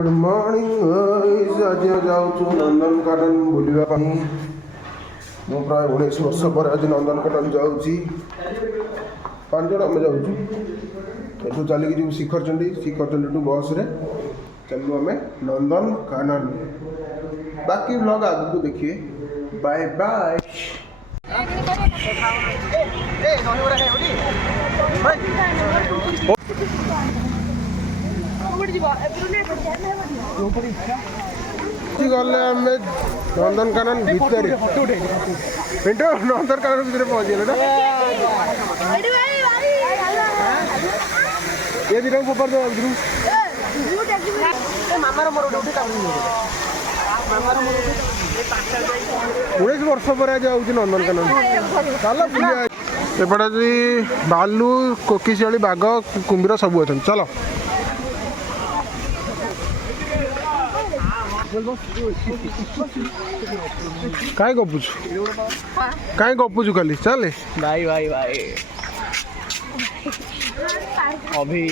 Good morning आज जाऊँ नंदनकानन बुलवा मु प्राय 19 वर्ष पर आज नंदनकानन जाऊँगी 5 जन आम जाऊँ एठू चलिक जी शिखरचंडी टू बस रे चलू आम नंदनकानन बाकी ब्लॉग आगु को देखिए बाय बाय। गले आम नंदनकानन भितर पिंटू नंदनकानन भितर पहुँचल ना ये दिन ऊपर दो 19 वर्ष पर जाऊँ नंदनकानन चल एपटे भालू कोकिशियाली बाघ कुंभीर सब अच्छा चलो काय गपुचु खाली चले भाई भाई भाई अभी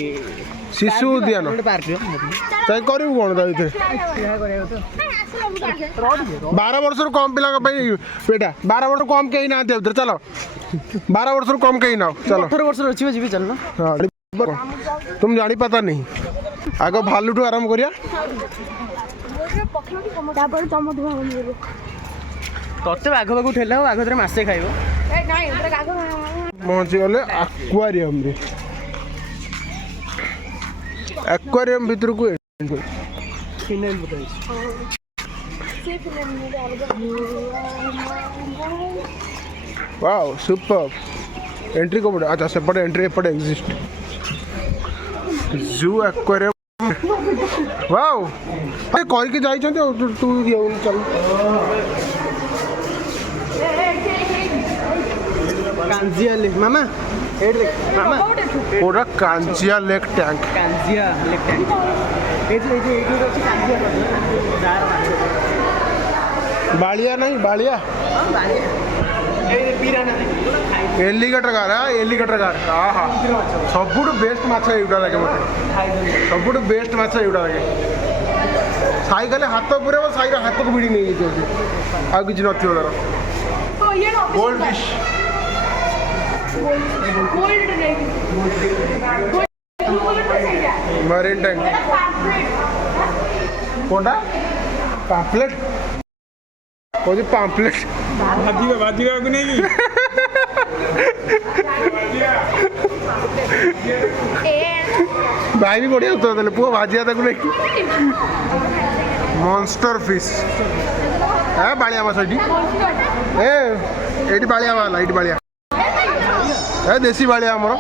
शिशु उद्यान चाहे करू कौन ता 12 वर्ष कम पिला बेटा 12 वर्ष कम कहीं ना चलो 12 वर्ष कम कहीं ना चलो 18 वर्ष जी चल तुम जानी पता नहीं आग भालू ठू आरंभ करिया तते बाघ बाघ ठेला बाघ थे मसे खाइब पहुँची गले एक्वारियम रे एक्वारियम भीतर को वाओ सुपर एंट्री को अच्छा सेपटे एंट्री एपटे एग्जिस्ट जू एक्वारियम वाओ अरे करके जाई तू चल कांजिया लेक मामा एड देख मामा पूरा कांजिया लेक टैंक ए जे अछि कांजिया बालिया नहीं बालिया हां बालिया ए पिराना एलिगेटर गार हाँ हाँ सबुठ बेस्ट माछ एटा लगे मत सबुठ बेस्ट माछ एटा लगे साई खाली हाथ पूरे साई हाथ को भिड़ी नहीं आ कि नर गोल्ड फिश मरीन टैंक कौनटा पाम्पलेट कौन पाम्पलेट बाजिगा को नहीं भाई भी बढ़िया होता है पुआ भाजिया तक नहीं मॉन्स्टर फिश है बालिया माछ ये बालिया वाला ये बालिया है देसी बालिया हमर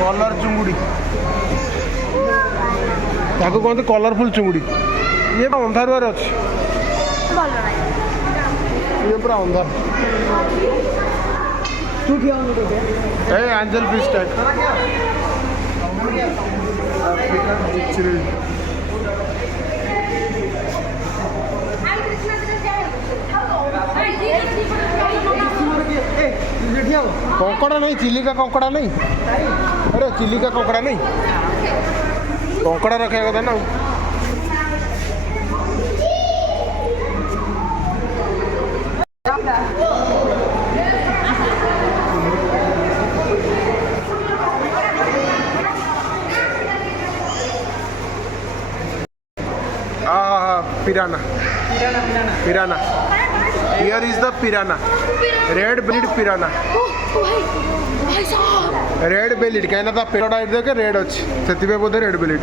कलर चुंगुड़ी ताको कहते कलरफुल चुंगुड़ी ये अंधारुआर अच्छे ये पूरा अंधार एंजल फिश टाइप कंकड़ा नहीं चिलिका कंकड़ा नहीं अरे चिलिका कंकड़ा नहीं कंकड़ा रखे कथा ना पिराना पिराना here is the पिराना red bellied पिराना red bellied कहीं ना पेड़टा देखे रेड अच्छे से बोधे red bellied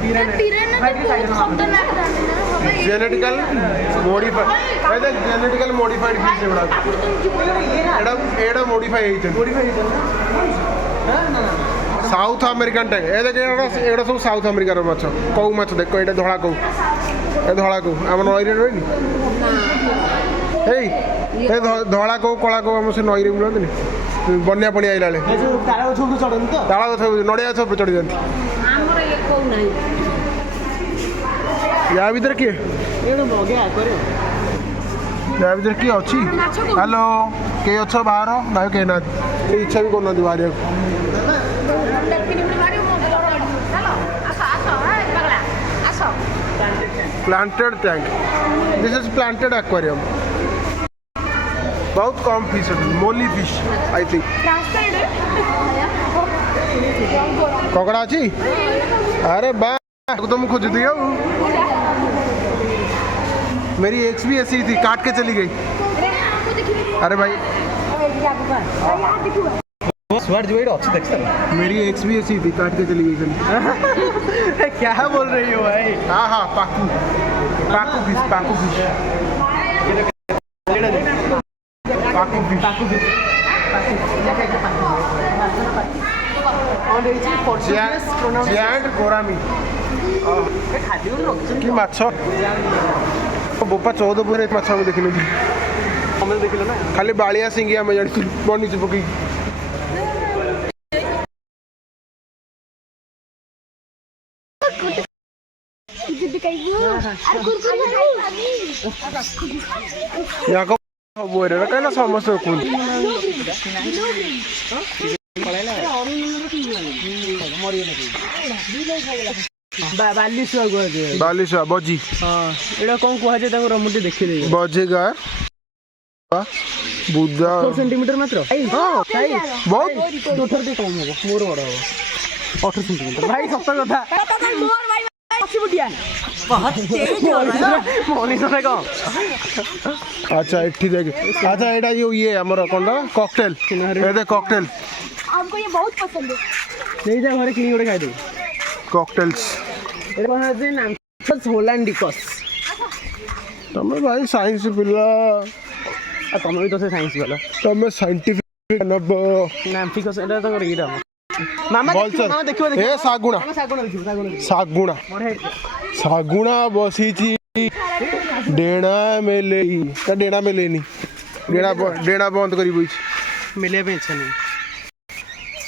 genetical modified genetical modified fish एड़ा मॉडिफाई साउथ अमेरिकन टैंक ए देख एड़ा सब साउथ अमेरिकार माछ कौ माछ देख ये धला कौ ए धला कौ आम नई रही धला कौ कला कौ आम से नई मिलती बनिया पड़ी आइला ताल गछ नड़िया गछ चढ़ी जाती या भीतर किए ଏଇଟା ମଗେଆ କରିବ या भीतर किए अच्छी हेलो के अच्छ बाहर ना के ना इच्छा भी करना बाहर planted tank this is planted aquarium बहुत कम fish molly fish I think ककड़ा अच्छी अरे वाह तो मैं खोज दिया मेरी एक्स भी ऐसी थी काट के चली गई अरे भाई स्वाद जो अच्छी देख सकते मेरी एक्स भी ऐसी थी काट के चली गई कल क्या बोल रही हो भाई हाँ हाँ पाकू पाकू फिश पाकू फिश पाकू फिश ताकू भी जियांट गोरामी कि माछ बोपा 14 पूरे माछ हम देखिनु हमें देखिलो ना खाली बालिया सिंगिया मैं जानी बनी से पकी यहाँ को बोरे रे कहना समस्या कौन ବାଲିଶୁଆ କୁହାଯାଏ बालिशा बजी ହଁ ଏଇଟା କ'ଣ କୁହାଯାଏ ତାଙ୍କୁ ରମୁଟି ଦେଖିଦେବି बजेगा बुद्धा 18 ସେଣ୍ଟିମିଟର ମାତ୍ର ହଁ ଭାଇ बहुत ତୋଠାରୁ ଟିକେ କମ୍ ହବ ମୋର ବଡ଼ ହବ 18 ସେଣ୍ଟିମିଟର ଭାଇ ସତ କଥା ମଣିଷରେ କ'ଣ अच्छा एठी देख अच्छा एटा ये हमर कोनडा कॉकटेल ए दे कॉकटेल हमको ये बहुत पसंद है ନେଇଯା ଘରେ କିଣି ଗୋଟେ ଖାଇଦେବୁ कॉकटेल्स ଏଇଟା କ'ଣ ଅଛି ନା ହୋଲାଣ୍ଡିକସ୍ तमे भाई साइंस पिला ଆଉ ତମେ ବି ତ ସେ ସାଇନ୍ସ ବାଲା तमे साइंटिफिक नब ନାମ୍ଫିକସ୍ ଏଇଟା ତାଙ୍କର ଏଇଟା ମାମା बोलचर ଦେଖିବ ए सागुणा ମାମା ଶାଗୁଣା ଦେଖିବ ଶାଗୁଣା ଦେଖିବ सागुणा ବଢ଼ିଆ सागुणा बसीची डेणा में लेई का डेणा में लेनी डेणा बंद करी बोई ମିଳିବା ପାଇଁ ଇଚ୍ଛା ନାହିଁ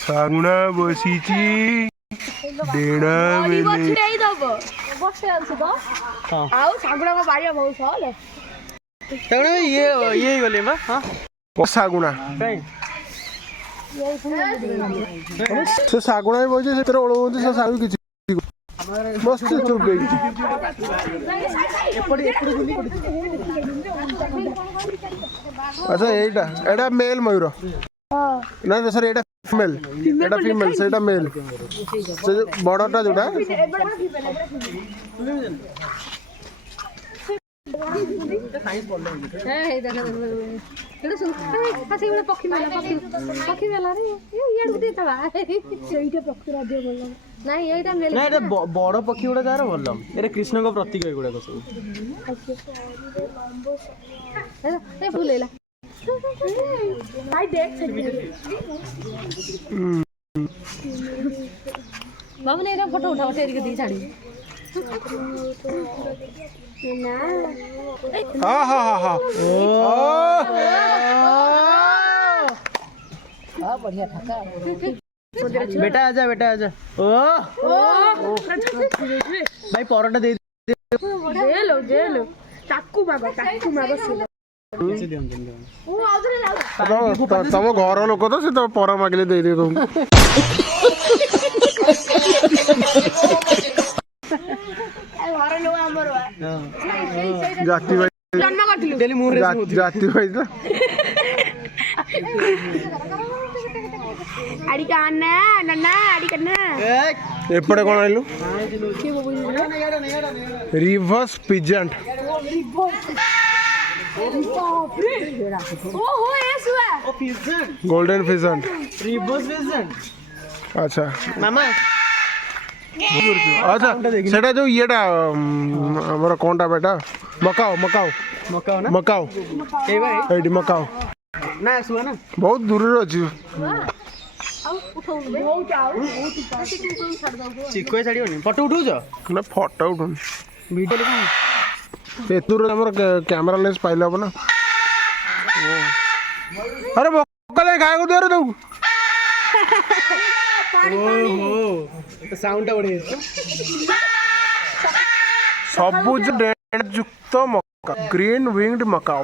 सागुणा बसीची डेणा में ले नहीं दबो बसे आलसु तो हाँ आओ सागुड़ा को बाड़िया बहुत साल ଶାଗୁଣା ଇଏ ହେଇଗଲେ ବା ହଁ सागुणा କାଇଁ से सागुणा भी बोई से तेरे ओळो होते से सागु किछि मस्त चुप गई अच्छा एटा एटा मेल मयूर ना सर एटा फीमेल एटा फीमेल से एटा मेल से बड़टा जोटा पक्षी मेला रे ये गुटे तबा ସେଇଟା ପକ୍ଷୀ ରାଜ୍ୟ ଭଲ ନାଇଁ ଏଇଟା ନା ଏଇଟା ବଡ଼ ପକ୍ଷୀ ଗୁଡ଼ା ଯାହାର ଭଲ ଏଇଟା କୃଷ୍ଣଙ୍କ ପ୍ରତୀକ ଏଗୁଡ଼ାକ ସବୁ ଏ ଫୁଲେଇଲା ଭାଇ देख बाबू ने एरा फोटो उठाओ तेरे के दी छाड़ी ना हां हां हां हां हां बढ़िया ठका बेटा आजा ओ भाई परोटा दे दे लो चाकू मागो ओ आउरे लाउ तम घर लोक तो से तो पर मागले दे दे तुम घर लोग हमर जाति भाई जन्म करथिलु डेली मुंह रे जाति भाई ना आड़ी का अन्ना नन्ना आड़ी करना एपड़े कोन आइलु रिवर्स पिजेंट ओ हो एसुआ ओ pigeon golden pheasant Reeves pigeon अच्छा मामा अच्छा सेटा जो येटा हमरा कोनटा बेटा मकाओ मकाओ ना मकाओ ए भाई एडी मकाओ ना सुआ ना बहुत दूर रे अछि आओ उठाऊ हो जाओ छाड़ दो चिको छाड़ियोनी फोटो उठाउछ ना फोटो उठन वीडियो लिखा एतुर हमर कैमरा लेंस पाइला बना अरे बकले गाय को दे रे तू ओहो साउंड टा बढ़िया ସବୁଜ ଡେଣା ଯୁକ୍ତ ମକା ଗ୍ରୀନ୍ ୱିଙ୍ଗଡ ମକାଓ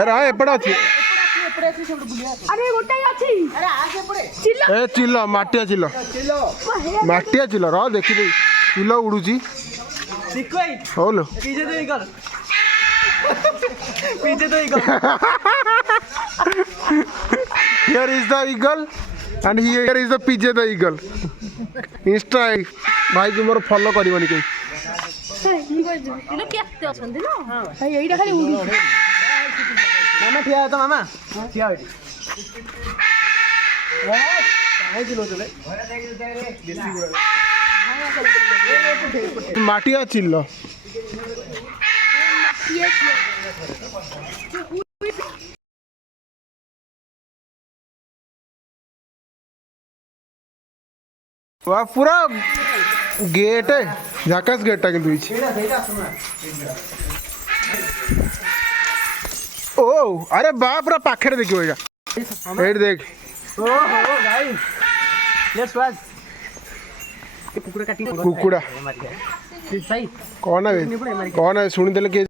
ଏରା ଏପଟେ ଅଛି ଏ ଚିଲ ମାଟିଆ ଚିଲ ର ଦେଖିଦେ ଚିଲ ଉଡୁଛି ହଉଲୋ here is the eagle and here is the PJ the eagle insta भाई तुम फॉलो करबनी के मामा ठिया तो मामा ठिया माटिया चिल्लो वाह पूरा गेट है झाकास गेट टा किंतु ओ अरे बाप रे पाखरे देखियो एटा एट देख ओ हो गाइस लेट्स वाच ए कुकुड़ा काटी कुकुड़ा सही कौन है सुनी देले के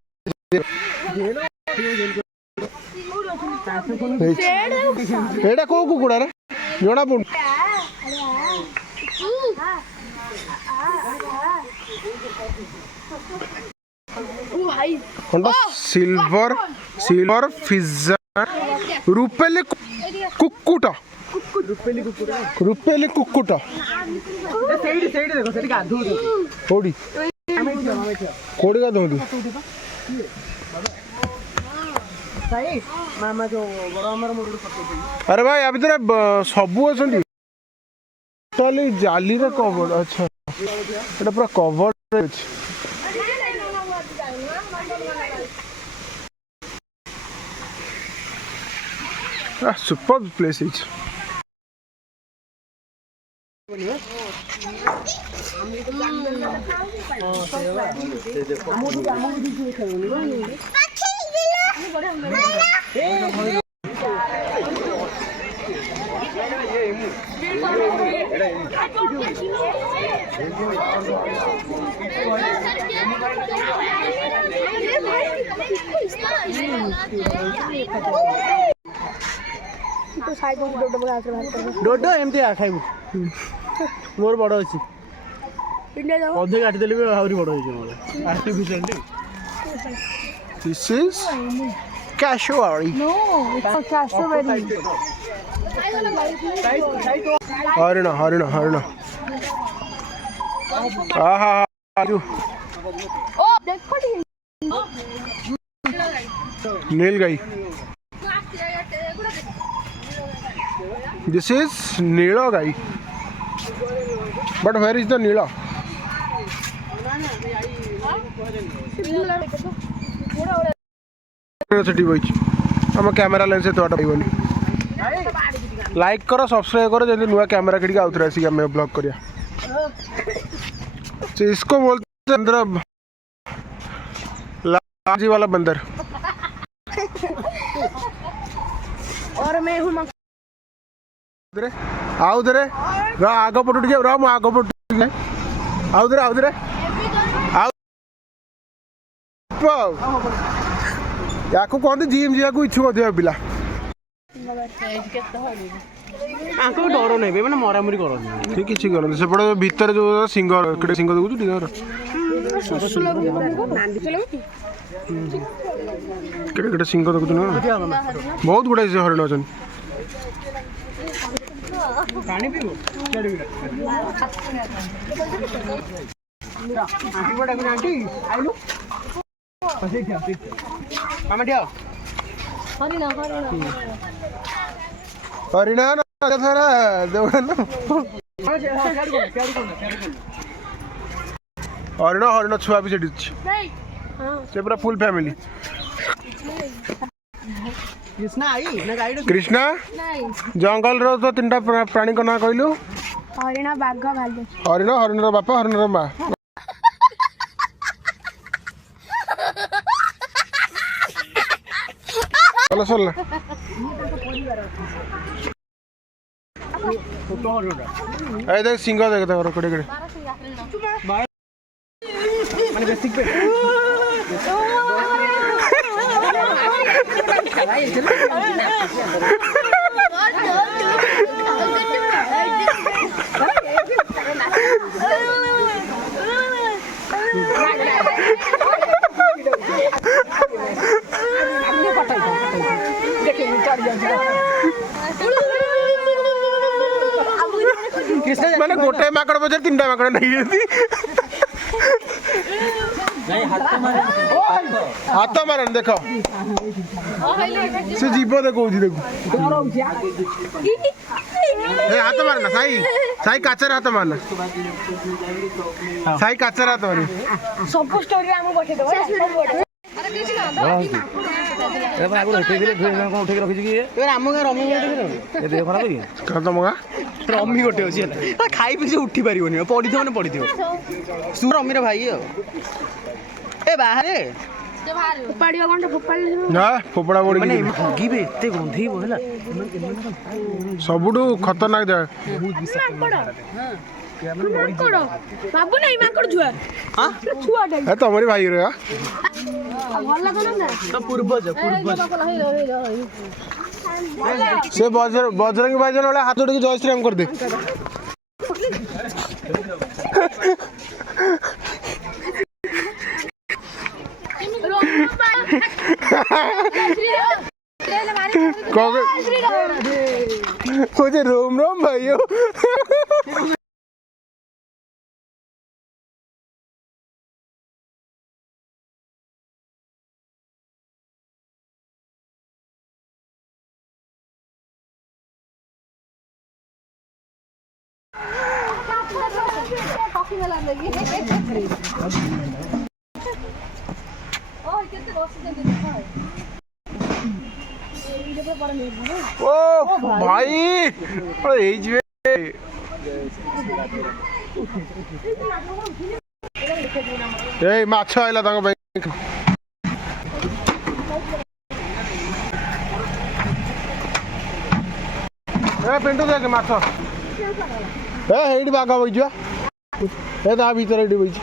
एटा को कुकुड़ा रे जोड़ा पुन सिल्वर फिजर रुपेली कुक्कुटा रुपेली कुक्कुटा कोड़ी कोड़ी का दोदी अरे भाई अभी तेरा सबू अच्छी टोटली जाली रे कवर अच्छा एटा पूरा कवर अछि सुपर प्लेस इज डोडो एमती खाइबू मोर बड़ अच्छी अधे काटी देले आहरी बड़ होई मोर artificial this is cassowary No, it's a cassowary. हरिण आहा Oh, देखो दी. नील गाई this is nilgai but where is the नीला सेठी बइछ हम कैमरा लेंस से तोटा पाइबनी लाइक करो सब्सक्राइब करो जल्दी नुआ कैमरा किडी आउथरे आसी हम ब्लॉग करिया तो इसको बोलते हैं अंदर लाजी वाला बंदर और मैं हूँ आओ उधर आग पट उठ गया आग पट आओ उधर या कहते जिम जा इच्छुक अधिक पिला डर नहीं मैंने मरामरी कर किसी करते सेपटे भितर जो सिंह सिंह देखु केटे सिंह देखु ना बहुत गुड़ा हरिण अच्छा पानी पीबो आंटी आइलु मामा ठिया हरिण हरिण हरिण छुआ भी सेठी से पूरा फुल फैमिली कृष्णा जंगल रो तो 3टा प्राणी को ना कहलु हरिण बाघ भालु हरिण हरिण बापा हरिण माँ चलो सरला देख सिंह देख कड़े कड़े ମାନେ ବେସିକ ପେ ମାନେ ଗୋଟେ ମାଙ୍କଡ ପଛରେ ତିନିଟା ମାଙ୍କଡ ନେଇଛନ୍ତି। ହାତ ମାରନି ଦେଖ ସେ ଯିବ ଦେଖଉଛି ଦେଖୁ ହାତ ମାରନା ସାଇ ସାଇ କାଚରେ ହାତ ମାରନା ସାଇ କାଚରେ ହାତ ମାରି ସବୁ ଷ୍ଟୋରି ଆମକୁ ପଠେଇଦେବ ଉଠେଇକି ରଖିଛି କି ଆମ ଗାଁ ରମି ଦେହ ଖରାପ କି ତମ ଗାଁ ରମି ଗୋଟେ ଅଛି ହେଲା ଖାଇ ପିଇ ସେ ଉଠି ପାରିବନି ପଡ଼ିଥିବ ମାନେ ପଡ଼ିଥିବ ସୁ ରମିର ଭାଇ ଆଉ ଏ ବାହାରେ ଫୋପାଡ଼ିବା କଣ ଫୋପାଡ଼ି ନା ଫୋପଡ଼ା ପଡ଼ିକି ଭଗିବେ ଏତେ ଗନ୍ଧେଇବ ହେଲା ସବୁଠୁ ଖତରନାକ ଜାଗା ବାବୁ ନାଇଁ ମାଙ୍କଡ ଛୁଆ ଛୁଆଟା ଏ ତମରି ଭାଇ ରେ ଭଲ କଣ ନା ପୂର୍ବଜ ସେ ବଜରଙ୍ଗୀ ଭାଇ ଜଣ ବେଳେ ହାତ ଟିକେ ଜୟ ଶ୍ରୀରାମ କରିଦେ रोम रोम भाइयों ओ भाई ए माछ आइला तांको भाई ए पिंटू देख माछ ए हेडी बागा बइजा ए ता भीतर हेडी बइजी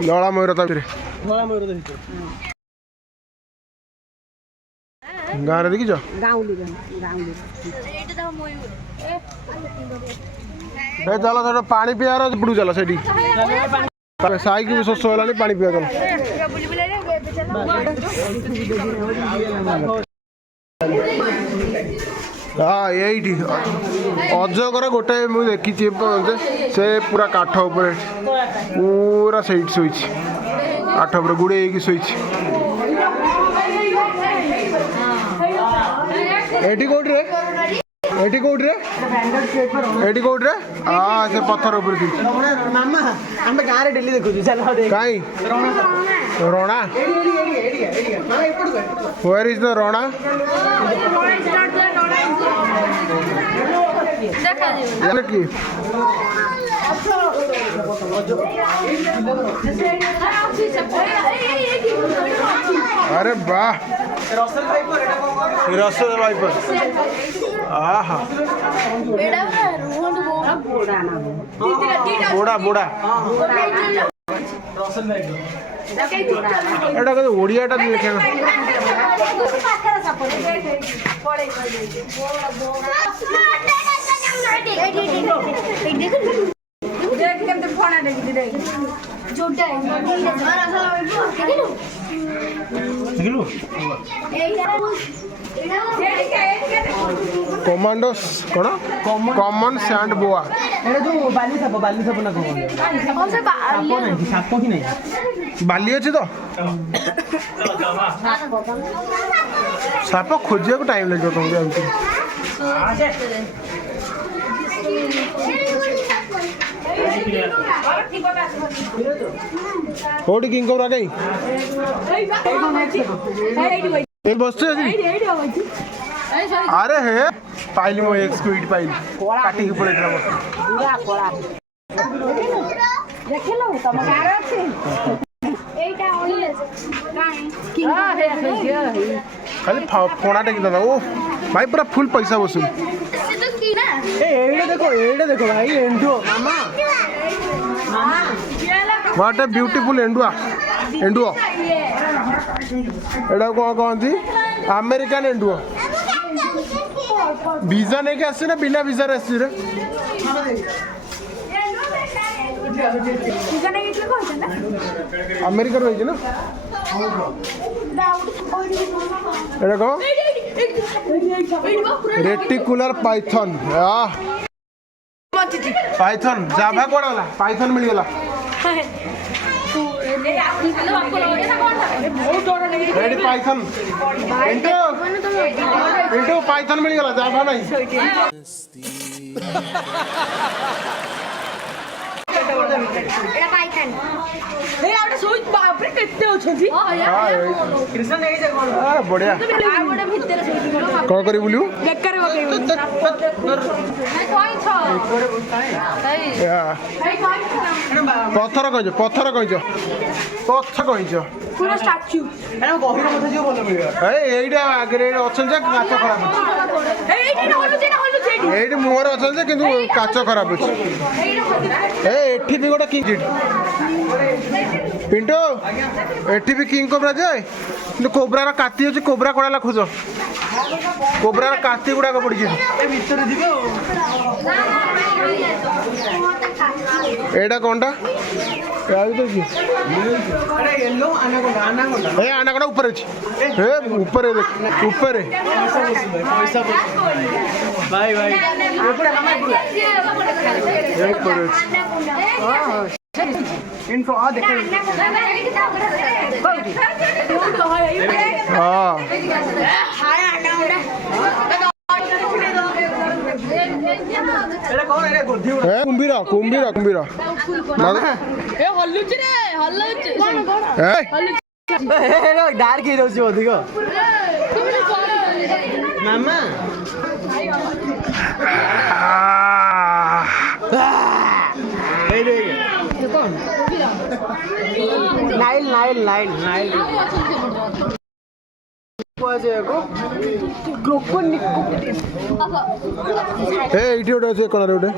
धड़ा मयूर गाँव देखी चलो थोड़ा पानी पियार बुड़ू चलो से साई की भी शोष है पानी पिया चलो हाँ यही अजगर गोटे मुझे देखी से पूरा काठ उपर पूरा सही शोच काठ उपर गुड़े शोच एटी कोट्रे एटी कोट्रे एटी कोट्रे हाँ से पत्थर ऊपर थी मामा हम गाँव रे डेली देखु चल काई रोना वेयर इज द रोना की अरे वाह रसल वाइपर आहा बोड़ा बोड़ा एटा कदे ओडियाटा देखे ना कमांडोस कौन कॉमन सैंड बोआ जो बाली साप ना कौन साप कि नहीं बाली अच्छे तो साप खोजिया को टाइम लगे तुमको कोडी किंग कोरा गई ए बसते अजी अरे हे पाइली मो एक स्क्वीड पाइली काटी के पड़े पूरा कोला देखलो तम गार अछि এইটা অলিয়ে কি खाली फोड़ा टेक दादा ओ भाई पूरा फुल पैसा वसूल সে তো কি না एड़े देखो भाई एंडो मामा व्हाट ए ब्यूटीफुल एंडुआ एंडुआ एडा को कहती अमेरिकन एंडुआ वीजा नहीं के आसी ना बिना वीजा रे आसी रे अमेरिका रही ना एडा को रेटिकुलर पाइथन पाइथन जाभा कोड वाला पाइथन मिल गला ready python into into python मिल गला जाभा नहीं এটা পাইথান এই আউটা সই বাপরে কেতে অছন্তি कृष्ण नहीं जे कोन बढ़िया আর গোটা ভিতরে সইতি कौन करी बोलियो বেকারে বকেই কই ছ पत्थर कहिजो पत्थर कहिजो পুরো স্ট্যাচু एना गहिर मथे जो बोल मिलियो ए एइडा आगरे अछन जे काच खराब এইটা হলো যেটা एइडे मोहर अछन जे किंतु काच खराब अछि ए एठी भी गोटा किंग पिंटो एठी भी किंग कोबरा जे किंतु कोबरा रा काती अछि कोबरा कोडाला खोजो कोबरा रा काती गुडा को पड़ी जे ए भीतर दिबे एडा कोनटा याद तो की अरे येलो आनाकोंडा ए आनाकोंडा ऊपर अछि ए ऊपर है देख ऊपर है पैसा भाई भाई एपड़ा मामा ऊपर है इनको आ देख हां एटा कोन रे गोधी ए कुंभीरा कुंभीरा कुंभीरा ଏ ହଲୁଛି ରେ ହଲୁଛି କଣ ए ए डार्क ही रहउछि अधिक मामा ए दे नाइल नाइल नाइल नाइल कोजे को ग्लोकोन निको ए इटी ओडा से कोन रे ओडे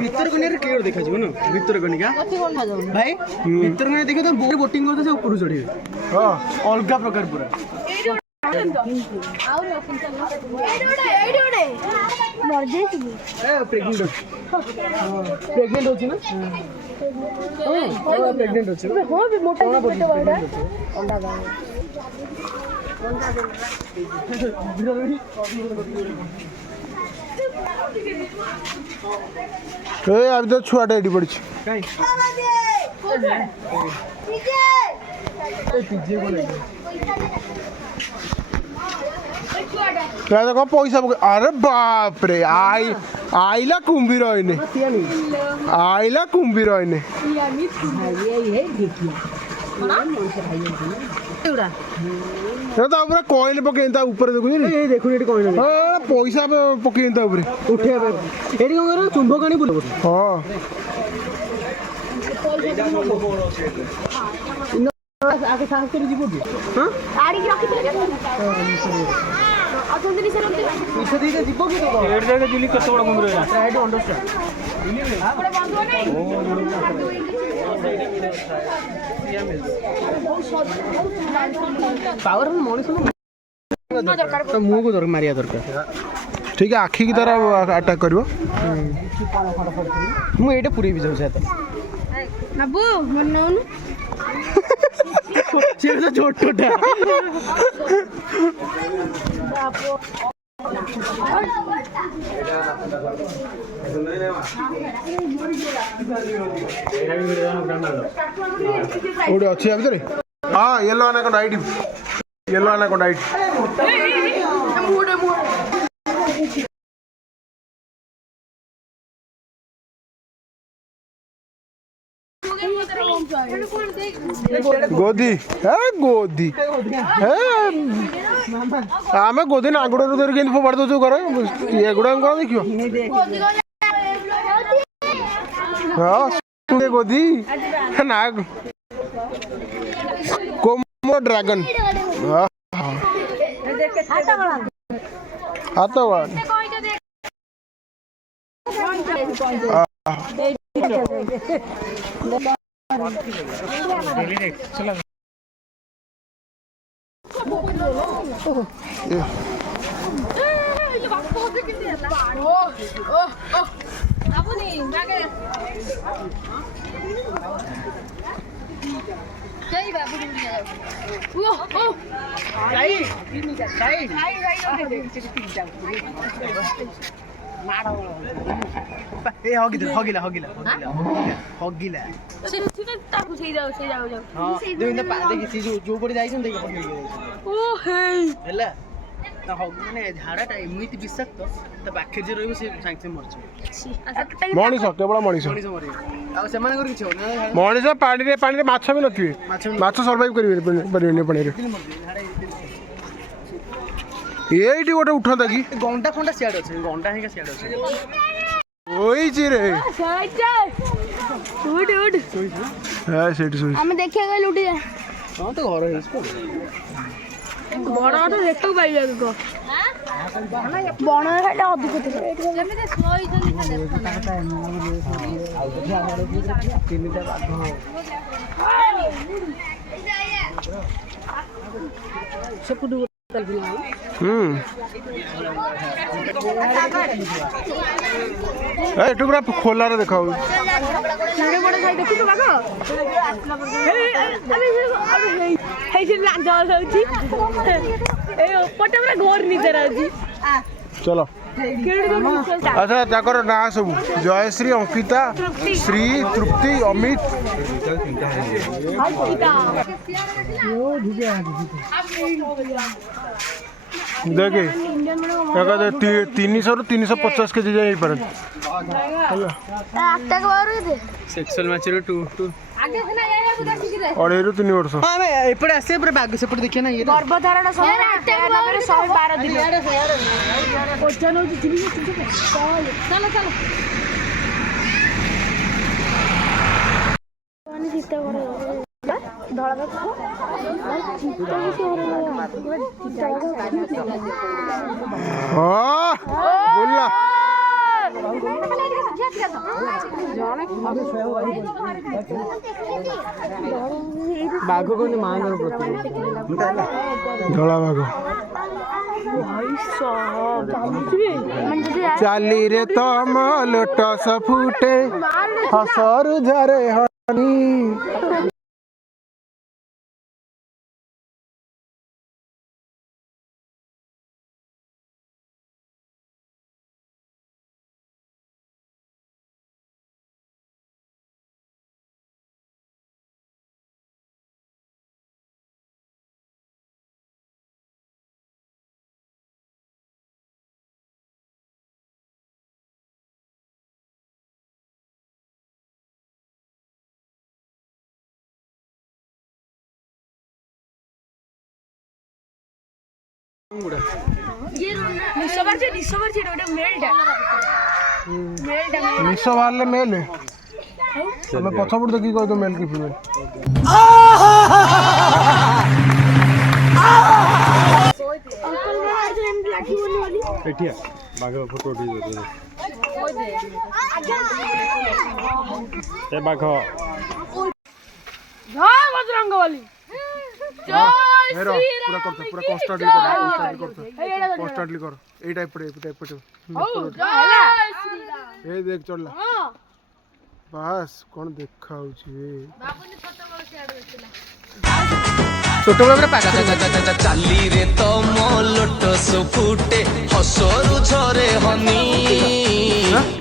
भीतर कनिया क्लियर देखा जिवो न भीतर कनिका भाई भीतर कनिया देखे तो बोट बोटिंग करते से ऊपर चढ़िबे हां अलगा प्रकार पूरा मर जाइছি ए प्रेग्नेंट प्रेग्नेंट होची ना हां प्रेग्नेंट होची हो भी मोटा पेट बड़ा अंडा दाओ ए अब तो छुआटा एडी पड़ी काई पिजे को ले क्या देखो पैसा अरे बाप रे आइला कुंभीर इने आइला कुंभीर इने ता ऊपर कॉइन पकेता ऊपर देखु ए देखु एटी कॉइन हां पैसा पकेता ऊपर उठे एटी को करो चुंबक आनी बुल हां आगे साहस कर जीवो की हां गाड़ी रखी दे अचंदी से रखी पीछे दीके जीवो की तो एट जाके दिल्ली कत बड़ा घुम रहला ट्राई टू अंडरस्टैंड बड़े बंधु नहीं पावरफुल मनीष तो मुंह को दरकार मारिया दरकार ठीक है आखी की तरह अटैक करिवो मु एटा पूरी भी जाऊ छै त नबू मन नौनु से तो छोटा ओडे अच्छी आ भीतर हां येलो आना को डाइट মুড়ে মুড়ে गोदी है गोदी है आम गोदी नागुड़ धरिक फोपाड़ दौ घर ये गुड़ा कौन देखियो हाँ गोदी ना कोमो ड्रैगन हाथवान झाड़ाटा एमती विषाक्त पाखे जी रही मनीष केवल मनीष मनीष पानी पानी माछ भी नथिबे माछ सर्वाइव करेंगे पानी ये गोटे उठता कि गंडा फंडा सियाड़ अच्छे गंडा हिंगा सियाड़ अच्छे रे ଆମେ ଦେଖିବାକୁ ଗଲେ ଉଠି ଯା हाँ तो घर ବଣ ତ ଦେଖକୁ ପାଇବାକୁ କହ ବଣ ହେଟା ଅଧିକ ଥିଲା ଯେମିତି ଶୋଇଛନ୍ତି ତିନିଟା ବାଘ ସେପଟୁ एटू पूरा खोला देखा चलो अच्छा ताकर ना सब जयश्री अंकिता श्री तृप्ति अमित देखे 300 ରୁ 350 केजी जाई पर सेक्सुअल मैच्योरिटी 2 आगे से ना ये देखि रे 2.5 ରୁ 3 वर्ष हां मैं एपटे आसे पर बाग सेपट देखिए ना ये गर्भधारण समय नगरे 112 दिन ओजन हो चलो चलो पानी जीते करे धड़ा बोलला बाघ को मांगर प्रति धला बाघ चाली रे तम लोटस फुटे हसर झरे हनी निशोबर जे निशो वाले मेल मैं पछपट देखी कह दो मेल की फीमेल एठिया बाघ फोटो उठी ए बाघ जय बजरंगबली हेरो पूरा करते पूरा कॉन्स्टेंटली कर ए टाइप पड़े ए देख चढ़ला बस कौन देखा छोट बेला चाली रे तम लोटस फुटे हसरु झरे हनी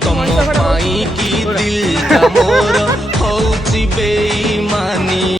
तम पाई की दिल मोर